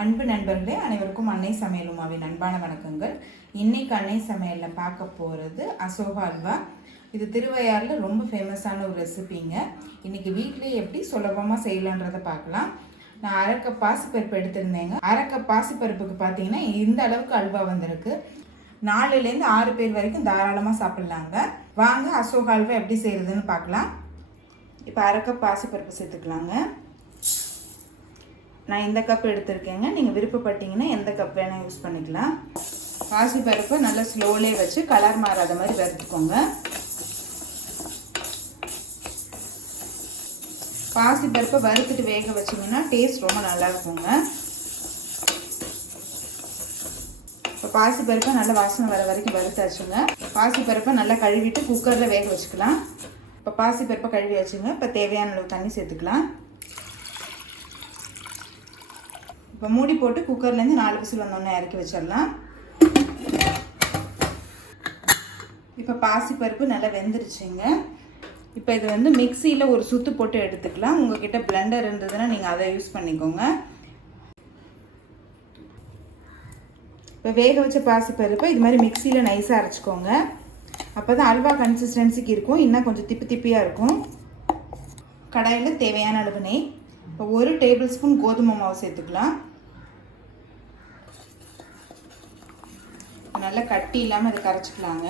அன்பு நண்பர்களே, அனைவருக்கும் அன்னை சமையல் உமாவின் அன்பான வணக்கங்கள். இன்னைக்கு அன்னை சமையலில் பார்க்க போகிறது அசோகா அல்வா. இது திருவையாறில் ரொம்ப ஃபேமஸான ஒரு ரெசிபிங்க. இன்னைக்கு வீட்டிலேயே எப்படி சுலபமாக செய்யலான்றதை பார்க்கலாம். நான் அரை கப் பாசிப்பருப்பு எடுத்திருந்தேங்க. அரை கப் பாசிப்பருப்புக்கு பார்த்தீங்கன்னா இந்த அளவுக்கு அல்வா வந்திருக்கு. 4லேருந்து 6 பேர் வரைக்கும் தாராளமாக சாப்பிட்லாங்க. வாங்க அசோகா அல்வா எப்படி செய்கிறதுன்னு பார்க்கலாம். இப்போ அரை கப் பாசிப்பருப்பு சேர்த்துக்கலாங்க. நான் இந்த கப் எடுத்திருக்கேங்க. நீங்கள் விருப்பப்பட்டீங்கன்னா எந்த கப் வேணால் யூஸ் பண்ணிக்கலாம். பாசிப்பருப்பை நல்லா ஸ்லோலே வச்சு கலர் மாறாத மாதிரி வறுத்துக்கோங்க. பாசிப்பருப்பை வறுத்துட்டு வேக வச்சிங்கன்னா டேஸ்ட் ரொம்ப நல்லா இருக்குங்க. இப்போ பாசிப்பருப்பை நல்லா வாசனை வர வரைக்கும் வறுத்தாச்சுங்க. பாசிப்பருப்பை நல்லா கழுவிட்டு குக்கரில் வேக வச்சுக்கலாம். இப்போ பாசிப்பருப்பை கழுவி வச்சுங்க. இப்போ தேவையான அளவு தண்ணி சேர்த்துக்கலாம். இப்போ மூடி போட்டு குக்கர்லேருந்து 4 விசில் வந்தோடனே இறக்கி வச்சிடலாம். இப்போ பாசிப்பருப்பு நல்லா வெந்துருச்சுங்க. இப்போ இது வந்து மிக்சியில் ஒரு சுத்து போட்டு எடுத்துக்கலாம். உங்ககிட்ட பிளெண்டர் இருந்ததுன்னா நீங்கள் அதை யூஸ் பண்ணிக்கோங்க. இப்போ வேக வச்ச பாசிப்பருப்பை இது மாதிரி மிக்சியில் நைஸாக அரைச்சிக்கோங்க. அப்போ தான் அல்வா கன்சிஸ்டன்சிக்கு இருக்கும். இன்னும் கொஞ்சம் திப்பி திப்பியாக இருக்கும். கடாயில் தேவையான அளவு நெய். இப்போ 1 டேபிள் ஸ்பூன் கோதுமை மாவு சேர்த்துக்கலாம். நல்லா கட்டி இல்லாமல் அதை கரைச்சிக்கலாங்க.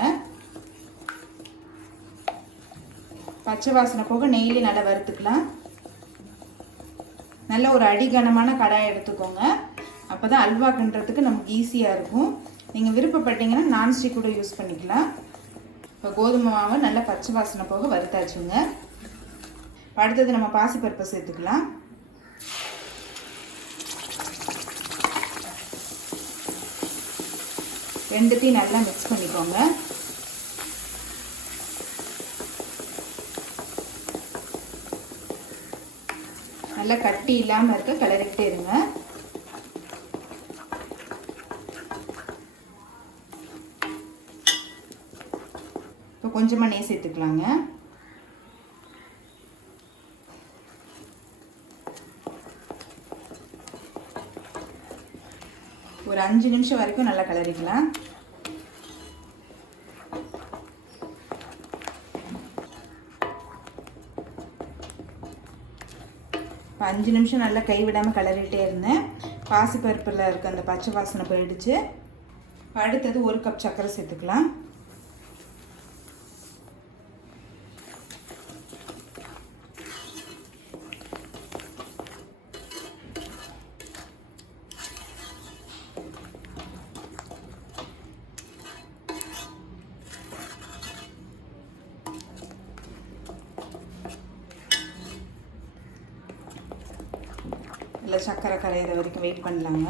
பச்சை வாசனை போக நெய்யில் நல்லா வறுத்துக்கலாம். நல்ல ஒரு அடிகனமான கடாயை எடுத்துக்கோங்க. அப்போ தான் அல்வா கிண்டுறதுக்கு நமக்கு ஈஸியாக இருக்கும். நீங்கள் விருப்பப்பட்டீங்கன்னா நான்ஸ்டிக் கூட யூஸ் பண்ணிக்கலாம். இப்போ கோதுமை மாவை நல்லா பச்சை வாசனை போக வறுத்தாச்சுங்க. அடுத்தது நம்ம பாசிப்பருப்பை சேர்த்துக்கலாம். ரெண்டுத்தையும் நல்லா மிக்ஸ் பண்ணிக்கோங்க. நல்லா கட்டி இல்லாமல் இருக்க கிளறிக்கிட்டே இருங்க. இப்போ கொஞ்சமாக நெய் சேர்த்துக்கலாங்க. ஒரு 5 நிமிஷம் வரைக்கும் நல்லா கிளறிக்கலாம். இப்போ 5 நிமிஷம் நல்லா கைவிடாமல் கிளறிட்டே இருந்தேன். பாசிப்பருப்பில் இருக்க அந்த பச்சை வாசனை போயிடுச்சு. அடுத்தது 1 கப் சர்க்கரை சேர்த்துக்கலாம். இல்லை சர்க்கரை கரையிற வரைக்கும் வெயிட் பண்ணலாங்க.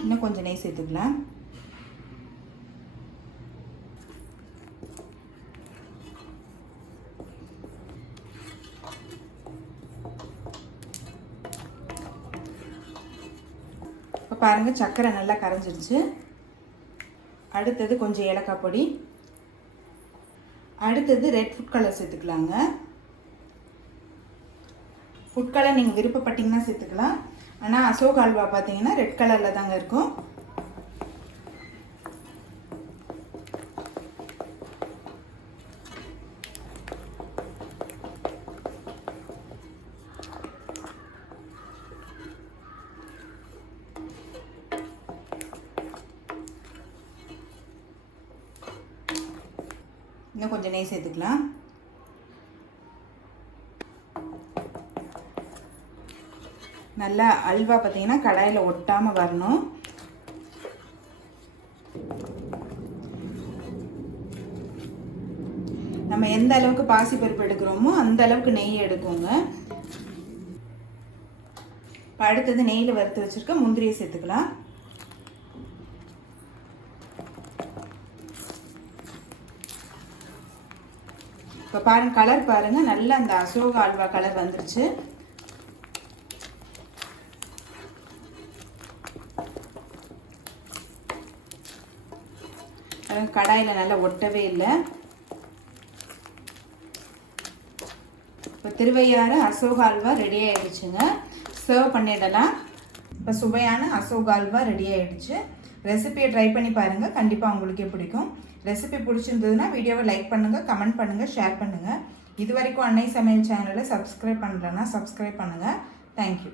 இன்னும் கொஞ்சம் நெய் சேர்த்துக்கலாம். இப்போ பாருங்கள் சர்க்கரை நல்லா கரைஞ்சிருச்சு. அடுத்தது கொஞ்சம் ஏலக்காய் பொடி. அடுத்தது ரெட் ஃபுட் கலர் சேர்த்துக்கலாங்க. ஃபுட் கலர் நீங்கள் விருப்பப்பட்டீங்கன்னா சேர்த்துக்கலாம். ஆனால் அசோகா அல்வா பார்த்தீங்கன்னா ரெட் கலரில் தாங்க இருக்கும். இன்னும் கொஞ்சம் நெய் சேர்த்துக்கலாம். நல்லா அல்வா பார்த்தீங்கன்னா கடாயில் ஒட்டாமல் வரணும். நம்ம எந்த அளவுக்கு பாசிப்பருப்பு எடுக்கிறோமோ அந்த அளவுக்கு நெய் எடுக்குங்க. இப்போ அடுத்தது நெய்யில் வறுத்து வச்சுருக்க முந்திரியை சேர்த்துக்கலாம். இப்போ பாருங்கள் கலர் பாருங்கள், நல்லா அந்த அசோகா அல்வா கலர் வந்துருச்சு. கடாயில் நல்லா ஒட்டவே இல்லை. இப்போ திருவையாறு அசோக அல்வா ரெடி ஆகிடுச்சுங்க. சர்வ் பண்ணிடலாம். இப்போ சுவையான அசோக அல்வா ரெடி ஆகிடுச்சு. ரெசிபியை ட்ரை பண்ணி பாருங்கள், கண்டிப்பாக உங்களுக்கே பிடிக்கும். ரெசிபி பிடிச்சிருந்ததுன்னா வீடியோவை லைக் பண்ணுங்கள், கமெண்ட் பண்ணுங்கள், ஷேர் பண்ணுங்கள். இது வரைக்கும் அன்னை சமையல் சேனலை சப்ஸ்கிரைப் பண்ணலன்னா சப்ஸ்கிரைப் பண்ணுங்கள். தேங்க்யூ.